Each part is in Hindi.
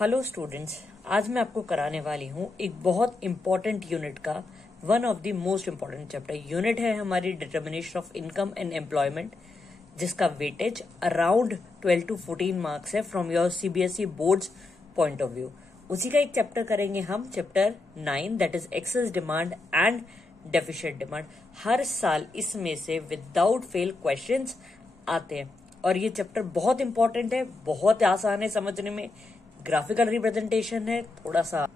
हेलो स्टूडेंट्स, आज मैं आपको कराने वाली हूँ एक बहुत इंपॉर्टेंट यूनिट का one of the most important chapter. Unit है हमारी determination of income and employment, जिसका वेटेज अराउंड 12 to 14 मार्क्स है from your CBSE boards point of view. उसी का एक चैप्टर करेंगे हम, chapter 9, that is excess demand and deficient demand. हर साल इसमें से विदाउट फेल क्वेश्चंस आते हैं और ये चैप्टर बहुत इंपॉर्टेंट है, बहुत आसान है समझने में, ग्राफिकल रिप्रेजेंटेशन है थोड़ा सा।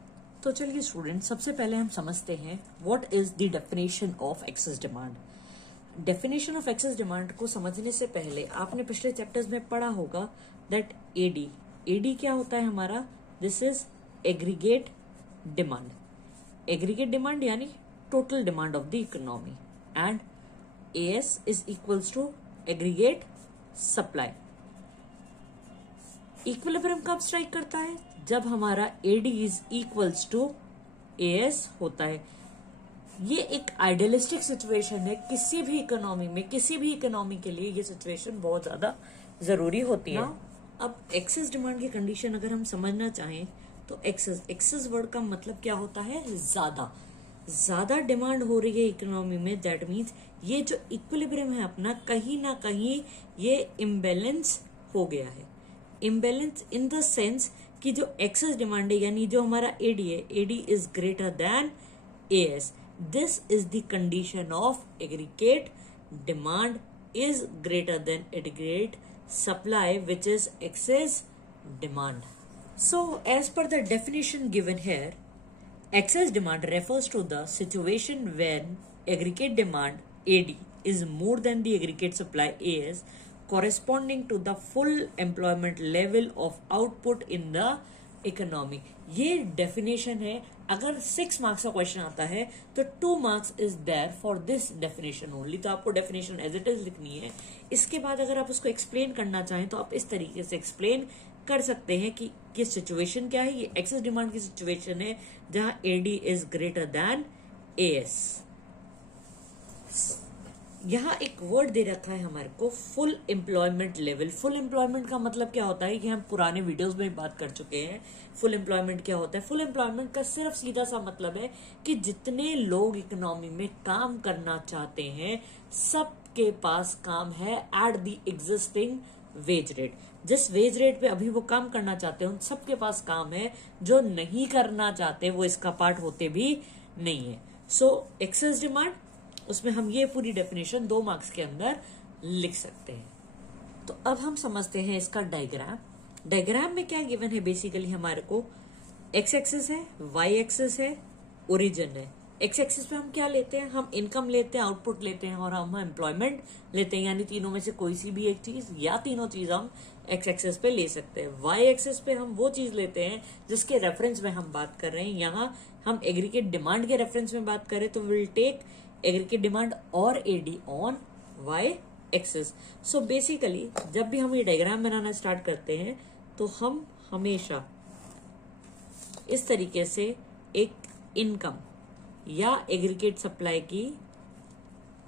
तो चलिए स्टूडेंट, सबसे पहले हम समझते हैं what is the definition of excess demand. Definition of excess demand को समझने से पहले आपने पिछले चैप्टर्स में पढ़ा होगा दैट एडी क्या होता है हमारा, this is aggregate demand. Aggregate demand यानी total demand of the economy, and AS is equals to aggregate supply. Equilibrium कब स्ट्राइक करता है, जब हमारा AD is equals to AS होता है। ये एक आइडियलिस्टिक सिचुएशन है किसी भी इकोनॉमी में, किसी भी इकोनॉमी के लिए ये सिचुएशन बहुत ज्यादा जरूरी होती है। अब एक्सेस डिमांड की कंडीशन अगर हम समझना चाहें तो एक्सेस वर्ड का मतलब क्या होता है, ज्यादा डिमांड हो रही है इकोनॉमी में, दैट मीन्स ये जो इक्विलिब्रियम है अपना, कहीं ना कहीं ये इम्बैलेंस हो गया है। इम्बैलेंस इन द सेंस कि जो एक्सेस डिमांड है यानी जो हमारा एडी है, AD is greater than AS. This is the condition of aggregate demand is greater than aggregate supply, which is excess demand. So, as per the definition given here, excess demand refers to the situation when aggregate demand AD is more than the aggregate supply AS, corresponding to the full employment level of output in the economy. ये definition है। अगर 6 मार्क्स का क्वेश्चन आता है तो 2 marks is there for this definition only. तो आपको डेफिनेशन एज इट इज लिखनी है। इसके बाद अगर आप उसको एक्सप्लेन करना चाहें तो आप इस तरीके से एक्सप्लेन कर सकते हैं कि ये सिचुएशन क्या है। ये एक्सेस डिमांड की सिचुएशन है जहां AD is greater than AS. यहां एक वर्ड दे रखा है हमारे को, full employment level. Full employment का मतलब क्या होता है कि हम पुराने वीडियोस में बात कर चुके हैं। फुल एम्प्लॉयमेंट क्या होता है, फुल एम्प्लॉयमेंट का सिर्फ सीधा सा मतलब है कि जितने लोग इकोनॉमी में काम करना चाहते हैं सबके पास काम है at the existing wage rate. जिस वेज रेट पे अभी वो काम करना चाहते हैं उन सबके पास काम है। जो नहीं करना चाहते वो इसका पार्ट होते भी नहीं है। सो एक्सेस डिमांड, उसमें हम ये पूरी डेफिनेशन 2 मार्क्स के अंदर लिख सकते हैं। तो अब हम समझते हैं इसका डायग्राम। डायग्राम में क्या गिवन है, बेसिकली हमारे को एक्स एक्सिस है, वाई एक्सिस है, ओरिजिन है। एक्स एक्सिस पे हम क्या लेते हैं, हम इनकम लेते हैं, आउटपुट लेते हैं और हम एम्प्लॉयमेंट लेते हैं, यानी तीनों में से कोई सी भी एक चीज या तीनों चीज हम एक्स एक्सिस पे ले सकते हैं। वाई एक्सिस पे हम वो चीज लेते हैं जिसके रेफरेंस में हम बात कर रहे हैं। यहाँ हम एग्रीगेट डिमांड के रेफरेंस में बात करें तो विल टेक एग्रीगेट डिमांड और AD on Y axis. So basically जब भी हम ये डायग्राम बनाना स्टार्ट करते हैं तो हम हमेशा इस तरीके से एक इनकम या एग्रीगेट सप्लाई की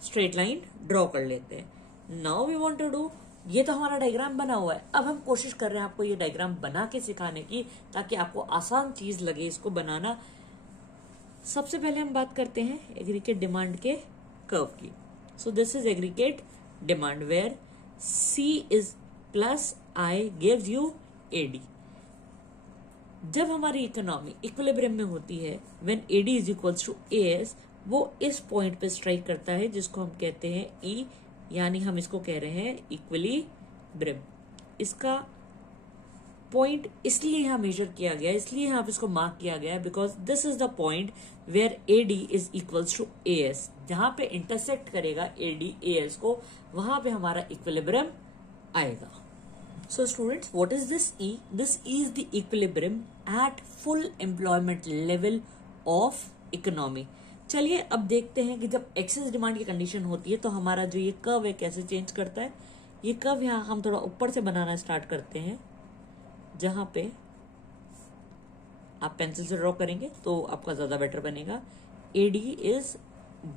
स्ट्रेट लाइन ड्रॉ कर लेते हैं। Now we want to do, ये तो हमारा डायग्राम बना हुआ है, अब हम कोशिश कर रहे हैं आपको ये डायग्राम बना के सिखाने की, ताकि आपको आसान चीज लगे इसको बनाना। सबसे पहले हम बात करते हैं एग्रीगेट डिमांड के कर्व की। So this is aggregate demand where C is plus I gives you AD. जब हमारी इकोनॉमी इक्विलिब्रियम में होती है, when AD is equals to AS, वो इस पॉइंट पे स्ट्राइक करता है जिसको हम कहते हैं ई, यानी हम इसको कह रहे हैं इक्विलिब्रियम। इसका पॉइंट इसलिए यहां मेजर किया गया, इसलिए यहां पे इसको मार्क किया गया, because this is the point where AD is equals to AS. जहां पे इंटरसेक्ट करेगा एडी एएस को, वहां पे हमारा इक्विलिब्रियम आएगा। So students, what is this E? This is the equilibrium at full employment level of economy. चलिए अब देखते हैं कि जब एक्सेस डिमांड की कंडीशन होती है तो हमारा जो ये कर्व है कैसे चेंज करता है। ये कर्व यहाँ हम थोड़ा ऊपर से बनाना स्टार्ट करते हैं, जहां पे आप पेंसिल से ड्रॉ करेंगे तो आपका ज्यादा बेटर बनेगा। AD is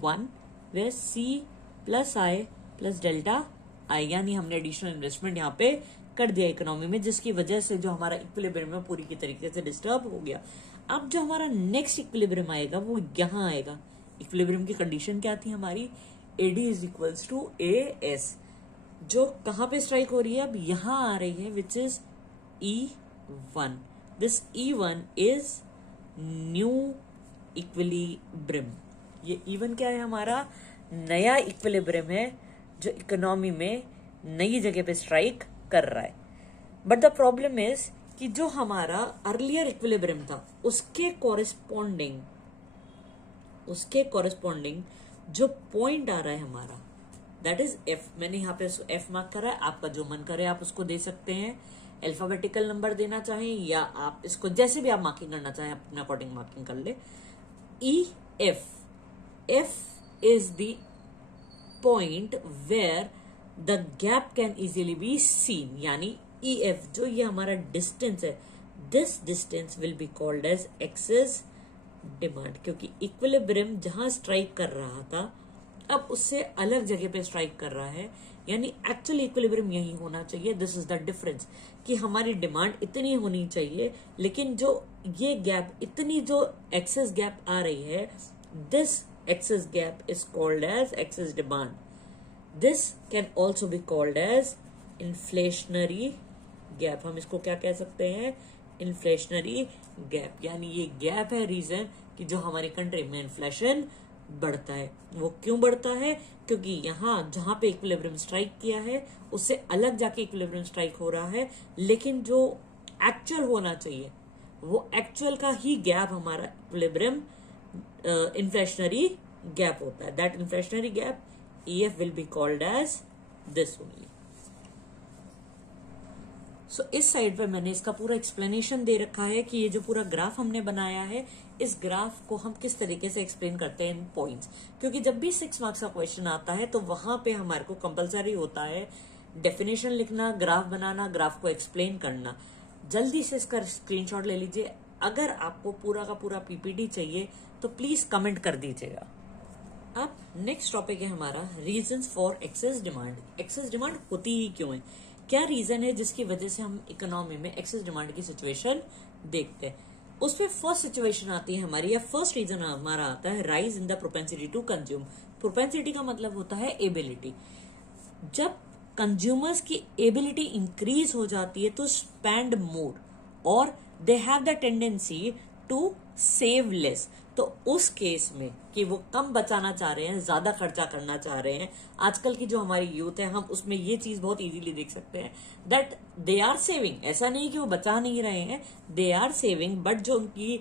1 where C plus I plus delta आई, यानी हमने एडिशनल इन्वेस्टमेंट यहाँ पे कर दिया इकोनॉमी में, जिसकी वजह से जो हमारा इक्विलिब्रियम है पूरी की तरीके से डिस्टर्ब हो गया। अब जो हमारा नेक्स्ट इक्विलिब्रियम आएगा वो यहाँ आएगा। इक्विलिब्रियम की कंडीशन क्या थी हमारी, AD is equals to AS, जो कहाँ पे स्ट्राइक हो रही है, अब यहाँ आ रही है, which is E1। This E1 is new equilibrium. ये E1 क्या है, हमारा नया इक्विलिब्रियम है जो इकोनॉमी में नई जगह पे स्ट्राइक कर रहा है। बट द प्रॉब्लम इज कि जो हमारा अर्लियर इक्विलिब्रियम था उसके कॉरेस्पॉन्डिंग जो पॉइंट आ रहा है हमारा, दैट इज F। मैंने यहाँ पे F मार्क करा है, आपका जो मन करे आप उसको दे सकते हैं, अल्फाबेटिकल नंबर देना चाहें या आप इसको जैसे भी आप मार्किंग करना चाहें अपने अकॉर्डिंग मार्किंग कर ले। F is the point where the gap can easily be seen, यानी EF जो ये हमारा डिस्टेंस है, this distance will be called as excess demand, क्योंकि इक्विलिब्रियम जहां स्ट्राइक कर रहा था अब उससे अलग जगह पे स्ट्राइक कर रहा है, यानी एक्चुअली इक्विलिब्रियम यही होना चाहिए। दिस इज द डिफरेंस कि हमारी डिमांड इतनी होनी चाहिए, लेकिन जो ये गैप, इतनी जो एक्सेस गैप आ रही है, this excess gap is called as excess demand. This can also be called as inflationary gap. हम इसको क्या कह सकते हैं, inflationary gap, यानी ये गैप है रीजन कि जो हमारी कंट्री में इन्फ्लेशन बढ़ता है। वो क्यों बढ़ता है, क्योंकि यहाँ जहां पे इक्विलिब्रियम स्ट्राइक किया है उससे अलग जाके इक्विलिब्रियम स्ट्राइक हो रहा है, लेकिन जो एक्चुअल होना चाहिए वो एक्चुअल का ही गैप हमारा इक्विलिब्रियम inflationary gap होता है। That inflationary gap EF will be called as this only. So इस साइड पे मैंने इसका पूरा एक्सप्लेनेशन दे रखा है कि ये जो पूरा ग्राफ हमने बनाया है, इस ग्राफ को हम किस तरीके से एक्सप्लेन करते हैं इन पॉइंट्स, क्योंकि जब भी 6 मार्क्स का क्वेश्चन आता है तो वहां पे हमारे को कंपलसरी होता है डेफिनेशन लिखना, ग्राफ बनाना, ग्राफ को एक्सप्लेन करना। जल्दी से इसका स्क्रीनशॉट ले लीजिए। अगर आपको पूरा का पूरा पीपीटी चाहिए तो प्लीज कमेंट कर दीजिएगा। अब नेक्स्ट टॉपिक है हमारा reasons for excess demand. Excess demand होती ही क्यों है, क्या रीजन है जिसकी वजह से हम इकोनॉमी में एक्सेस डिमांड की सिचुएशन देखते हैं। उसमें फर्स्ट सिचुएशन आती है हमारी, या फर्स्ट रीजन हमारा आता है rise in the propensity to consume. Propensity का मतलब होता है एबिलिटी। जब कंज्यूमर्स की एबिलिटी इंक्रीज हो जाती है तो स्पेंड मोर और they have the tendency to save less. तो उस केस में कि वो कम बचाना चाह रहे हैं, ज्यादा खर्चा करना चाह रहे हैं, आजकल की जो हमारी यूथ है हम उसमें ये चीज बहुत इजीली देख सकते हैं दैट दे आर सेविंग। ऐसा नहीं कि वो बचा नहीं रहे हैं, दे आर सेविंग, बट जो उनकी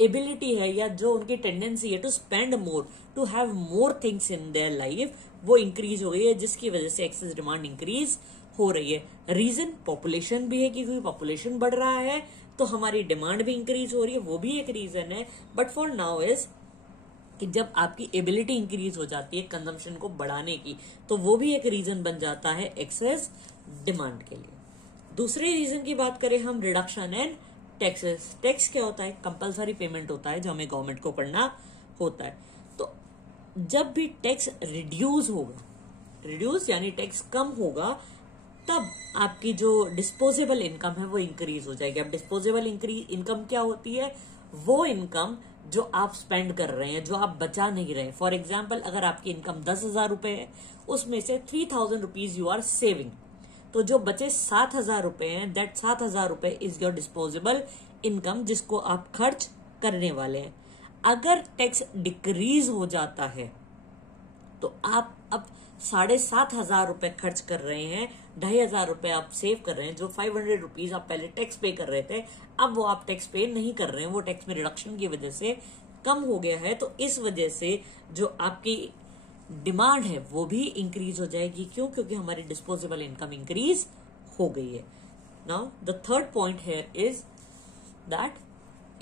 एबिलिटी है या जो उनकी टेंडेंसी है to spend more, to have more things in their life, वो इंक्रीज हो गई है, जिसकी वजह से एक्सेस डिमांड इंक्रीज हो रही है। रीजन पॉपुलेशन भी है, क्योंकि पॉपुलेशन बढ़ रहा है तो हमारी डिमांड भी इंक्रीज हो रही है, वो भी एक रीजन है। बट फॉर नाउ इज कि जब आपकी एबिलिटी इंक्रीज हो जाती है कंजम्पशन को बढ़ाने की, तो वो भी एक रीजन बन जाता है एक्सेस डिमांड के लिए। दूसरे रीजन की बात करें हम, रिडक्शन इन टैक्सेस। टैक्स क्या होता है, कंपलसरी पेमेंट होता है जो हमें गवर्नमेंट को करना होता है। तो जब भी टैक्स रिड्यूस होगा, रिड्यूस यानी टैक्स कम होगा, तब आपकी जो डिस्पोजेबल इनकम है वो इंक्रीज हो जाएगी। अब डिस्पोजेबल इनकम क्या होती है, वो इनकम जो आप स्पेंड कर रहे हैं, जो आप बचा नहीं रहे। फॉर एग्जाम्पल, अगर आपकी इनकम 10,000 रुपए है, उसमें से 3,000 रुपीज यू आर सेविंग, तो जो बचे 7,000 रुपए हैं, दैट 7,000 रुपए इज योर डिस्पोजेबल इनकम, जिसको आप खर्च करने वाले हैं। अगर टैक्स डिक्रीज हो जाता है तो आप अब 7,500 रुपए खर्च कर रहे हैं, 2,500 रुपए आप सेव कर रहे हैं। जो 500 रुपीज आप पहले टैक्स पे कर रहे थे, अब वो आप टैक्स पे नहीं कर रहे हैं, वो टैक्स में रिडक्शन की वजह से कम हो गया है। तो इस वजह से जो आपकी डिमांड है वो भी इंक्रीज हो जाएगी। क्यों? क्योंकि हमारी डिस्पोजेबल इनकम इंक्रीज हो गई है। Now the third point here is that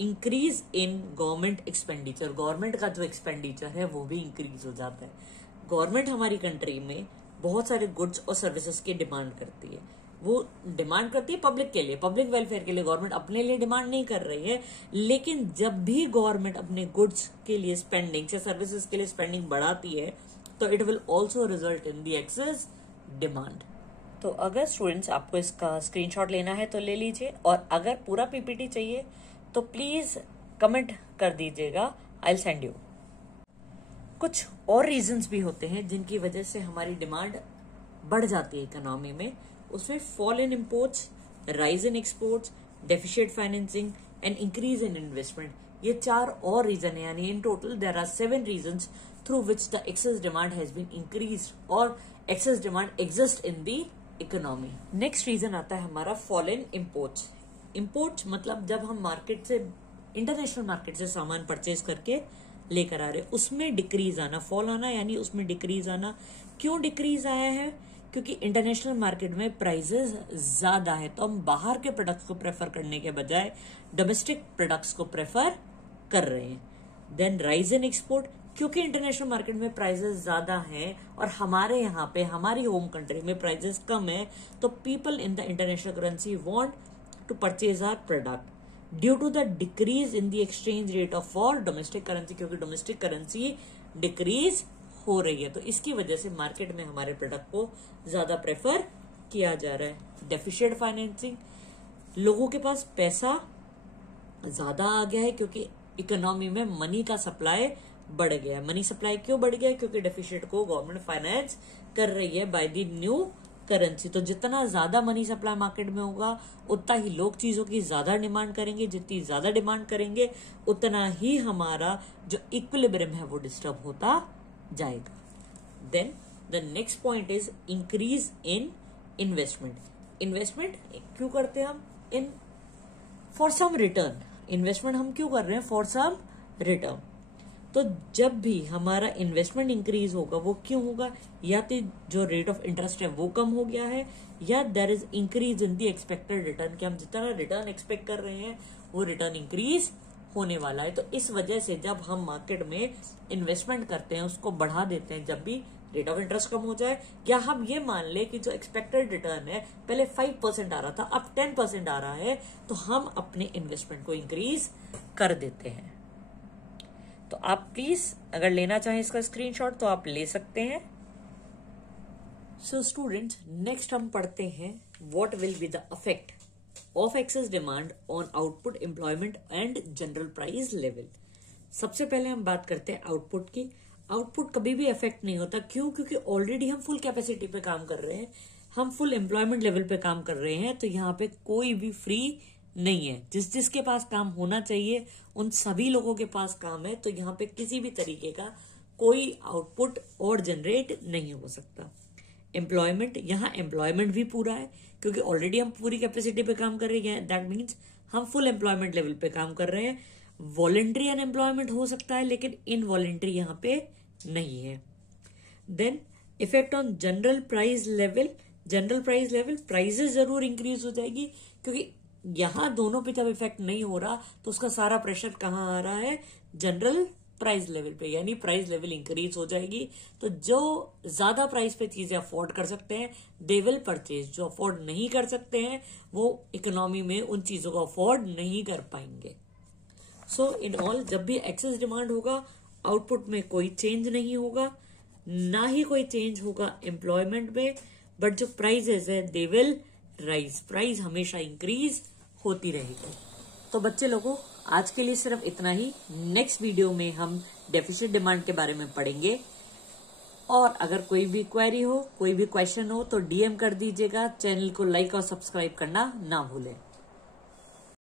increase in government expenditure. Government का जो एक्सपेंडिचर है वो भी इंक्रीज हो जाता है। गवर्नमेंट हमारी कंट्री में बहुत सारे गुड्स और सर्विसेज की डिमांड करती है। वो डिमांड करती है पब्लिक के लिए, पब्लिक वेलफेयर के लिए। गवर्नमेंट अपने लिए डिमांड नहीं कर रही है, लेकिन जब भी गवर्नमेंट अपने गुड्स के लिए स्पेंडिंग या सर्विसेज के लिए स्पेंडिंग बढ़ाती है तो it will also result in the excess demand. तो अगर स्टूडेंट्स आपको इसका स्क्रीनशॉट लेना है तो ले लीजिए, और अगर पूरा पीपीटी चाहिए तो प्लीज कमेंट कर दीजिएगा, आई विल सेंड यू। कुछ और रीजंस भी होते हैं जिनकी वजह से हमारी डिमांड बढ़ जाती है इकोनॉमी में। उसमें fall in imports, rise in exports, deficit financing and increase in investment, ये 4 और रीजन है। यानी in total there are 7 reasons through which the excess demand has been increased और excess demand exist in the economy. Next reason आता है हमारा फॉल इन इम्पोर्ट्स। इम्पोर्ट्स मतलब जब हम मार्केट से, इंटरनेशनल मार्केट से सामान परचेज करके लेकर आ रहे, उसमें डिक्रीज आना, फॉल आना यानी उसमें डिक्रीज आना। क्यों डिक्रीज आया है? क्योंकि इंटरनेशनल मार्केट में प्राइसेस ज्यादा है, तो हम बाहर के प्रोडक्ट्स को प्रेफर करने के बजाय डोमेस्टिक प्रोडक्ट्स को प्रेफर कर रहे हैं। देन राइज इन एक्सपोर्ट, क्योंकि इंटरनेशनल मार्केट में प्राइसेस ज्यादा हैं और हमारे यहाँ पे, हमारी होम कंट्री में प्राइसेस कम है, तो people in the international currency want to purchase our product due to the decrease in the exchange rate of for domestic currency, क्योंकि डोमेस्टिक करेंसी डिक्रीज हो रही है, तो इसकी वजह से मार्केट में हमारे प्रोडक्ट को ज्यादा प्रेफर किया जा रहा है। डेफिशिएट फाइनेंसिंग, लोगों के पास पैसा ज्यादा आ गया है क्योंकि इकोनॉमी में मनी का सप्लाई बढ़ गया है। मनी सप्लाई क्यों बढ़ गया है? क्योंकि डेफिशिएट को गवर्नमेंट फाइनेंस कर रही है बाय द न्यू करेंसी। तो जितना ज्यादा मनी सप्लाई मार्केट में होगा उतना ही लोग चीजों की ज्यादा डिमांड करेंगे, जितनी ज्यादा डिमांड करेंगे उतना ही हमारा जो इक्विलिब्रियम है वो डिस्टर्ब होता जाएगा। Then the next point is increase in investment. Investment क्यों करते हैं हम? In for some return. Investment हम क्यों कर रहे हैं? For some return. तो जब भी हमारा इन्वेस्टमेंट इंक्रीज होगा वो क्यों होगा? या तो जो रेट ऑफ इंटरेस्ट है वो कम हो गया है, या there is increase in the expected return, कि हम जितना रिटर्न एक्सपेक्ट कर रहे हैं वो रिटर्न इंक्रीज होने वाला है। तो इस वजह से जब हम मार्केट में इन्वेस्टमेंट करते हैं, उसको बढ़ा देते हैं जब भी रेट ऑफ इंटरेस्ट कम हो जाए, या हम ये मान ले कि जो एक्सपेक्टेड रिटर्न है पहले 5% आ रहा था अब 10% आ रहा है, तो हम अपने इन्वेस्टमेंट को इंक्रीज कर देते हैं। तो आप प्लीज अगर लेना चाहें इसका स्क्रीनशॉट तो आप ले सकते हैं। सो स्टूडेंट्स, नेक्स्ट हम पढ़ते हैं what will be the effect of excess demand on output, employment and general price level. सबसे पहले हम बात करते हैं आउटपुट की। आउटपुट कभी भी इफेक्ट नहीं होता। क्यों? क्योंकि ऑलरेडी हम फुल कैपेसिटी पे काम कर रहे हैं, हम फुल एम्प्लॉयमेंट लेवल पे काम कर रहे हैं, तो यहाँ पे कोई भी फ्री नहीं है। जिसके पास काम होना चाहिए उन सभी लोगों के पास काम है, तो यहाँ पे किसी भी तरीके का कोई आउटपुट और जनरेट नहीं हो सकता। एम्प्लॉयमेंट, यहाँ एम्प्लॉयमेंट भी पूरा है क्योंकि ऑलरेडी हम पूरी कैपेसिटी पे काम कर रहे हैं, दैट मीन्स हम फुल एम्प्लॉयमेंट लेवल पे काम कर रहे हैं। वॉलेंट्री अनएम्प्लॉयमेंट हो सकता है लेकिन इनवॉलेंट्री यहाँ पे नहीं है। Then effect on general price level. General price level, prices जरूर इंक्रीज हो जाएगी क्योंकि यहां दोनों पे जब इफेक्ट नहीं हो रहा तो उसका सारा प्रेशर कहाँ आ रहा है? जनरल प्राइस लेवल पे, यानी प्राइस लेवल इंक्रीज हो जाएगी। तो जो ज्यादा प्राइस पे चीजें अफोर्ड कर सकते हैं दे विल परचेज, जो अफोर्ड नहीं कर सकते हैं वो इकोनॉमी में उन चीजों को अफोर्ड नहीं कर पाएंगे। सो इन ऑल, जब भी एक्सेस डिमांड होगा आउटपुट में कोई चेंज नहीं होगा, ना ही कोई चेंज होगा एम्प्लॉयमेंट में, बट जो प्राइसेस है दे विल राइज। प्राइस हमेशा इंक्रीज होती रहेगी। तो बच्चे लोगों, आज के लिए सिर्फ इतना ही। नेक्स्ट वीडियो में हम डेफिसिट डिमांड के बारे में पढ़ेंगे, और अगर कोई भी क्वेरी हो, कोई भी क्वेश्चन हो तो डीएम कर दीजिएगा। चैनल को लाइक और सब्सक्राइब करना ना भूलें।